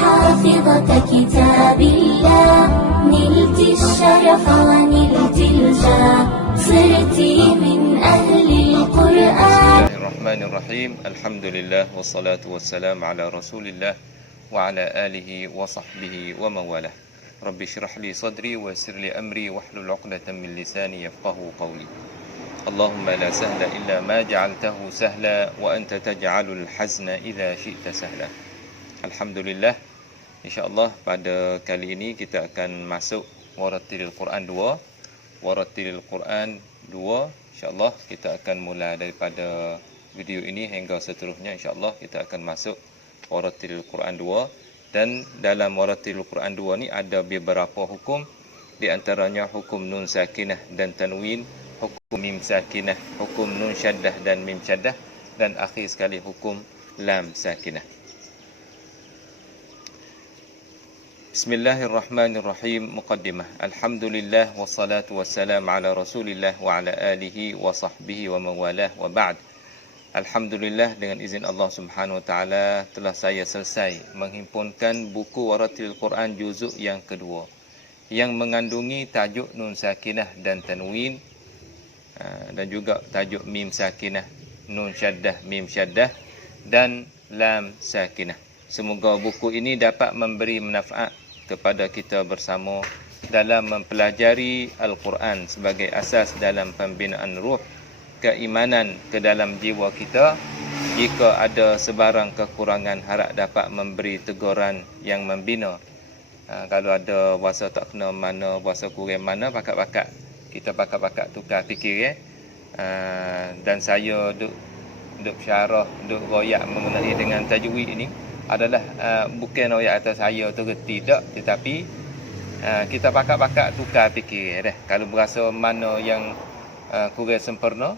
حافظة كتاب الله نلت الشرف ونلت الجاه صرت من أهل القرآن. بسم الله الرحمن الرحيم. الحمد لله والصلاة والسلام على رسول الله وعلى آله وصحبه ومن والاه. رب اشرح لي صدري ويسر لي أمري واحلل عقدة من لساني يفقهوا قولي. اللهم لا سهل إلا ما جعلته سهلا وأنت تجعل الحزن إذا شئت سهلا. Alhamdulillah, insya-Allah pada kali ini kita akan masuk Warattilil Quran 2. Warattilil Quran 2, insya-Allah kita akan mula daripada video ini hingga seterusnya. Insya-Allah kita akan masuk Warattilil Quran 2, dan dalam Warattilil Quran 2 ni ada beberapa hukum, di antaranya hukum nun sakinah dan tanwin, hukum mim sakinah, hukum nun syaddah dan mim syaddah, dan akhir sekali hukum lam sakinah. Bismillahirrahmanirrahim. Muqaddimah. Alhamdulillah wassalatu wassalam ala Rasulillah wa ala alihi wa sahbihi wa man walah wa ba'd. Alhamdulillah, dengan izin Allah Subhanahu wa taala telah saya selesai menghimpunkan buku Warattilil Quran juzuk yang kedua yang mengandungi tajuk nun sakinah dan tanwin, dan juga tajuk mim sakinah, nun syaddah, mim syaddah, dan lam sakinah. Semoga buku ini dapat memberi manfaat kepada kita bersama dalam mempelajari Al-Quran sebagai asas dalam pembinaan ruh, keimanan ke dalam jiwa kita. Jika ada sebarang kekurangan, harap dapat memberi teguran yang membina. Kalau ada bahasa tak kena mana, bahasa kurang mana, pakat-pakat kita pakat-pakat tukar fikir. Dan saya duk syarah, duk royak mengenai dengan tajwid ini adalah bukan royak atas saya tu tidak, tetapi kita pakat-pakat tukar fikir dah. Kalau berasa mana yang kurang sempurna,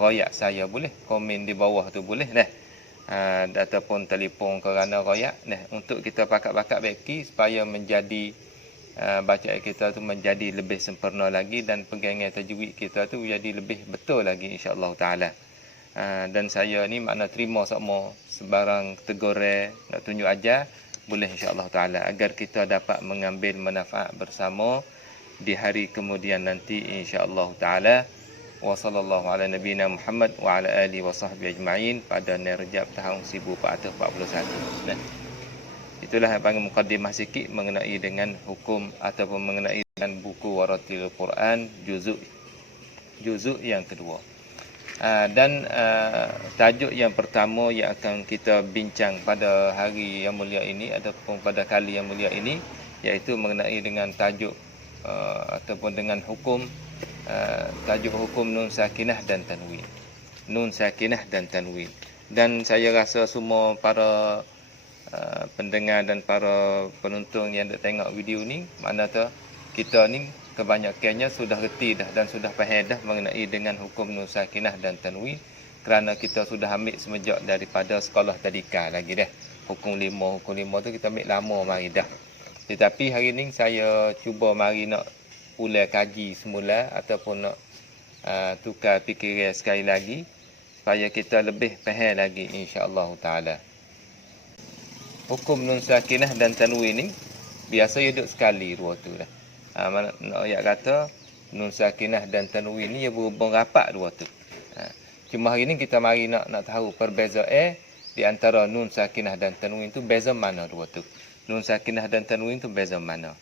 royak saya boleh, komen di bawah tu boleh dah. Ataupun telefon kerana royak dah, untuk kita pakat-pakat baiki supaya menjadi bacaan kita tu menjadi lebih sempurna lagi, dan pegangan tajwid kita tu jadi lebih betul lagi, insya-Allah taala. Dan saya ni makna terima semua sebarang teguran nak tunjuk ajar boleh, insya-Allah taala, agar kita dapat mengambil manfaat bersama di hari kemudian nanti, insya-Allah taala. Wa sallallahu ala nabiyina Muhammad wa ala alihi wa sahbihi ajma'in pada Rejab tahun 1441. Nah, itulah yang panggil mukaddimah sikit mengenai dengan hukum ataupun mengenai dengan buku Warattilil Quran juzuk yang kedua. Dan tajuk yang pertama yang akan kita bincang pada hari yang mulia ini ataupun pada kali yang mulia ini, iaitu mengenai dengan tajuk ataupun dengan hukum tajuk hukum nun sakinah dan tanwin. Nun sakinah dan tanwin. Dan saya rasa semua para pendengar dan para penonton yang nak tengok video ni, mana tu kita ni kebanyakannya sudah reti dah dan sudah faham dah mengenai dengan hukum nun sakinah dan tanwin, kerana kita sudah ambil semenjak daripada sekolah tadika lagi dah. Hukum lima tu kita ambil lama mari dah. Tetapi hari ni saya cuba mari nak ulang kaji semula ataupun nak tukar fikiran sekali lagi supaya kita lebih faham lagi, insya-Allah taala. Hukum nun sakinah dan tanwin ni biasa duduk sekali dua tu dah. Mana nak ayat kata nun sakinah dan tanwin ni berhubung rapat dua tu. Cuma hari ni kita mari nak tahu perbezaan di antara nun sakinah dan tanwin tu, beza mana dua tu. Nun sakinah dan tanwin tu beza mana.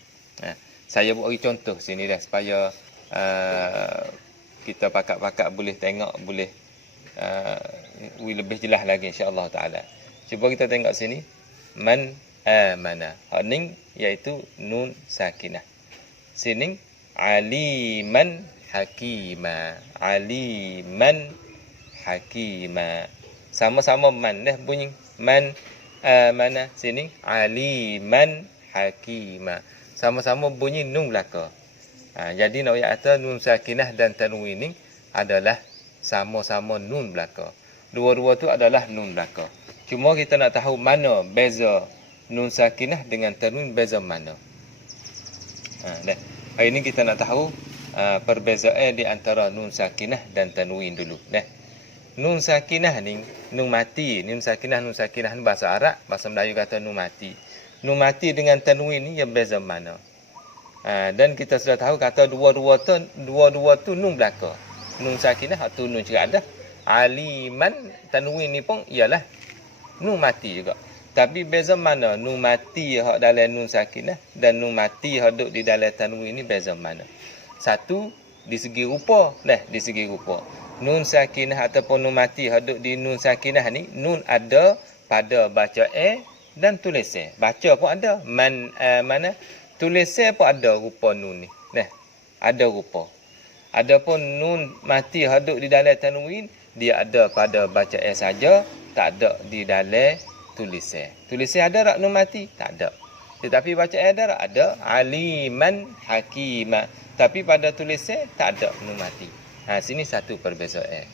Saya buat contoh sini dah supaya kita pakat-pakat boleh tengok, boleh lebih jelas lagi, insya-Allah taala. Cuba kita tengok sini. Man amana. Ni iaitu nun sakinah. Sini aliman hakima. Aliman hakima. Sama-sama man dah bunyi. Man amana. Sini aliman hakima. Sama-sama bunyi nun belaka. Jadi nak kata nun sakinah dan tanwin ni adalah sama-sama nun belaka. Dua-dua tu adalah nun belaka. Cuma kita nak tahu mana beza nun sakinah dengan tanwin, beza mana. Dah. Hari ni kita nak tahu perbezaan di antara nun sakinah dan tanwin dulu. Dah. Nun sakinah ni nun mati. Nun sakinah ni bahasa Arab, bahasa Melayu kata nun mati. nun mati dengan tanwin ni ia beza mana. Dan kita sudah tahu kata dua-dua tu nun belaka. Nun sakinah atau nun cerak dah. Aliman tanwin ni pun ialah nun mati juga. Tapi beza mana nun mati hak dalam nun sakinah dan nun mati hak duduk di dalam tanwin ni beza mana? Satu di segi rupa, di segi rupa. Nun sakinah ataupun nun mati hak duduk di nun sakinah ni nun ada pada baca dan tulis baca pun ada mana tulis pun ada rupa nun ni ada rupa. Adapun nun mati haduk di dalam tanwin dia ada pada baca saja, tak ada di dalam tulis ada tak nun mati? Tak ada. Tetapi baca ada tak? Ada. Aliman hakima. Tapi pada tulis tak ada nun mati. Sini satu perbezaan.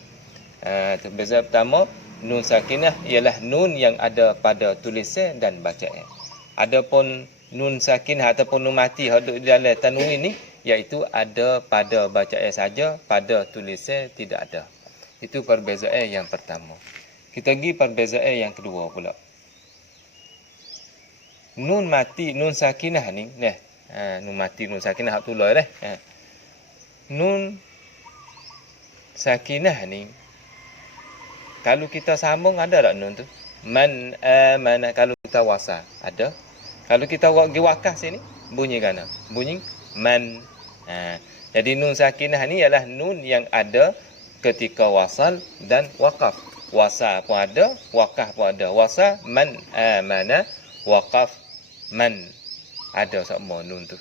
Perbezaan pertama, nun sakinah ialah nun yang ada pada tulis dan bacaan. Adapun nun sakinah ataupun nun mati haduk di dalam tanwin ni iaitu ada pada bacaan saja, pada tulis tidak ada. Itu perbezaan yang pertama. Kita pergi perbezaan yang kedua pula. Nun mati, nun sakinah ni, nun mati, nun sakinah hak tulai Nun sakinah ni kalau kita sambung ada tak nun tu? Man amana kalau kita wasa ada. Kalau kita pergi wakaf sini bunyi kana? Bunyi man. Jadi nun sakinah ni ialah nun yang ada ketika wasal dan wakaf. Wasa pun ada, wakaf pun ada. Wasa man amana, wakaf man. Ada semua nun tu.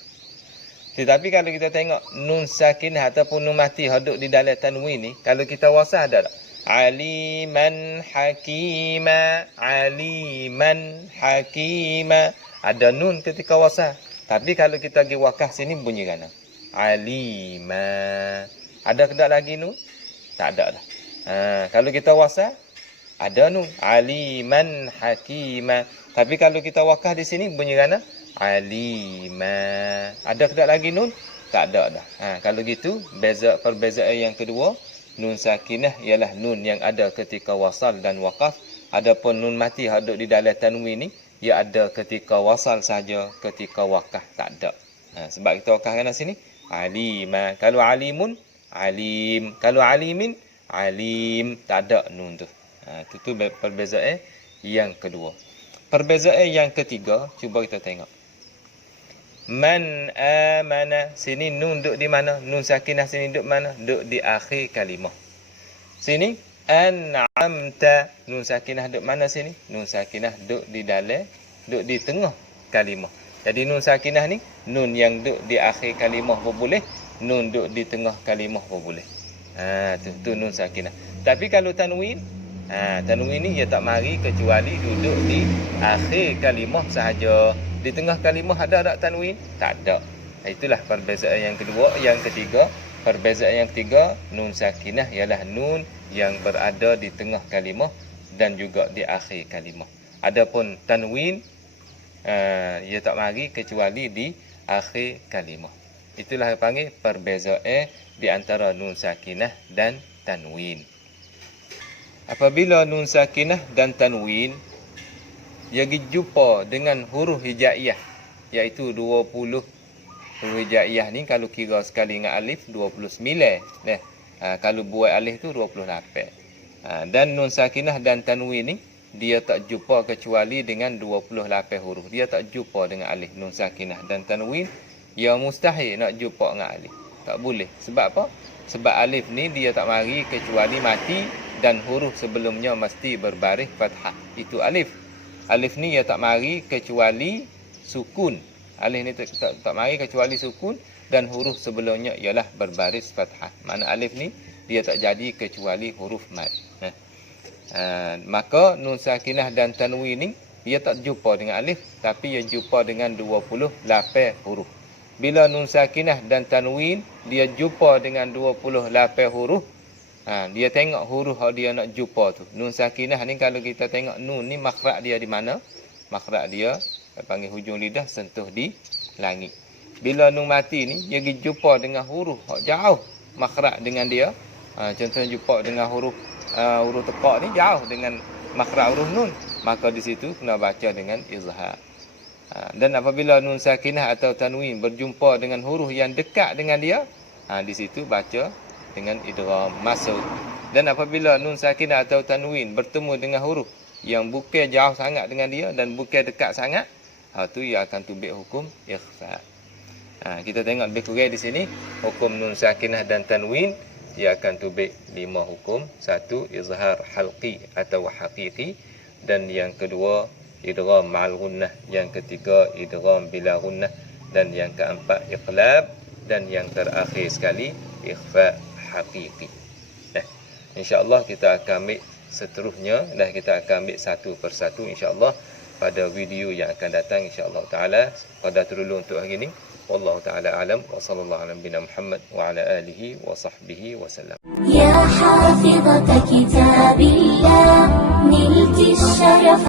Tetapi kalau kita tengok nun sakinah ataupun nun mati haduk di dalam tanwin ni, kalau kita wasa ada tak? Aliman hakima, aliman hakima. Ada nun ketika wasa. Tapi kalau kita pergi wakaf sini bunyi kana? Alima. Ada ke tak lagi nun? Tak ada dah. Kalau kita wasa ada nun. Aliman hakima. Tapi kalau kita wakaf di sini bunyi kana? Alima. Ada ke tak lagi nun? Tak ada dah. Kalau gitu perbezaan yang kedua, nun sakinah ialah nun yang ada ketika wasal dan wakaf. Adapun nun mati haduk di dalam tanwin ni ia ada ketika wasal saja, ketika wakaf tak ada. Sebab kita wakafkan di sini alima. Kalau alimun alim, kalau alimin alim, tak ada nun tu. Itu perbezaan yang kedua. Perbezaan yang ketiga, cuba kita tengok. Man amana, sini nun duduk di mana? Nun sakinah sini duduk mana? Duduk di akhir kalimah. Sini an'amta, nun sakinah duduk mana sini? Nun sakinah duduk di dalam, duduk di tengah kalimah. Jadi nun sakinah ni nun yang duduk di akhir kalimah pun boleh, nun duduk di tengah kalimah pun boleh. Tu nun sakinah. Tapi kalau tanwin, tanwin ni ia tak mari kecuali duduk di akhir kalimah sahaja. Di tengah kalimah ada tak tanwin? Tak ada. Itulah perbezaan yang kedua. Yang ketiga, perbezaan yang ketiga, nun sakinah ialah nun yang berada di tengah kalimah dan juga di akhir kalimah. Adapun tanwin ia tak mari kecuali di akhir kalimah. Itulah yang panggil perbezaan di antara nun sakinah dan tanwin. Apabila nun sakinah dan tanwin ia jumpa dengan huruf hijaiyah, iaitu 20 huruf hijaiyah ni kalau kira sekali dengan alif 29. Kalau buat alif tu 28. Dan nun sakinah dan tanwin ni dia tak jumpa kecuali dengan 28 huruf. Dia tak jumpa dengan alif. Nun sakinah dan tanwin ia mustahil nak jumpa dengan alif. Tak boleh. Sebab apa? Sebab alif ni dia tak mari kecuali mati dan huruf sebelumnya mesti berbaris fathah. Itu alif. Alif ni ia tak mari kecuali sukun. Alif ni tak mari kecuali sukun dan huruf sebelumnya ialah berbaris fathah. Mana alif ni dia tak jadi kecuali huruf mad. Maka nun sakinah dan tanwin ni ia tak jumpa dengan alif tapi ia jumpa dengan 28 huruf. Bila nun sakinah dan tanwin dia jumpa dengan 28 huruf, dia tengok huruf yang dia nak jumpa tu. Nun sakinah ni kalau kita tengok nun ni makhraj dia di mana? Makhraj dia panggil hujung lidah sentuh di langit. Bila nun mati ni dia pergi jumpa dengan huruf jauh makhraj dengan dia. Contohnya jumpa dengan huruf tekak ni jauh dengan makhraj huruf nun. Maka di situ kena baca dengan izhar. Dan apabila nun sakinah atau tanwin berjumpa dengan huruf yang dekat dengan dia, di situ baca dengan idgham masuk. Dan apabila nun sakinah atau tanwin bertemu dengan huruf yang bukan jauh sangat dengan dia dan bukan dekat sangat, tu ia akan tubik hukum ikhfa. Kita tengok lebih kurang di sini hukum nun sakinah dan tanwin ia akan tubik 5 hukum. 1, izhar halqi atau haqiqi, dan yang kedua idgham ma'al gunnah, yang ketiga idgham bila gunnah, dan yang keempat iqlab, dan yang terakhir sekali ikhfa haqiqi. InsyaAllah kita akan ambil seterusnya dan kita akan ambil satu persatu insyaAllah pada video yang akan datang insyaAllah ta'ala. Pada dulu untuk hari ini, wallahu ta'ala alam, wa sallallahu ala nabiyina Muhammad wa ala alihi wa sahbihi wa sallam. يا حافظة كتاب الله نلت الشرف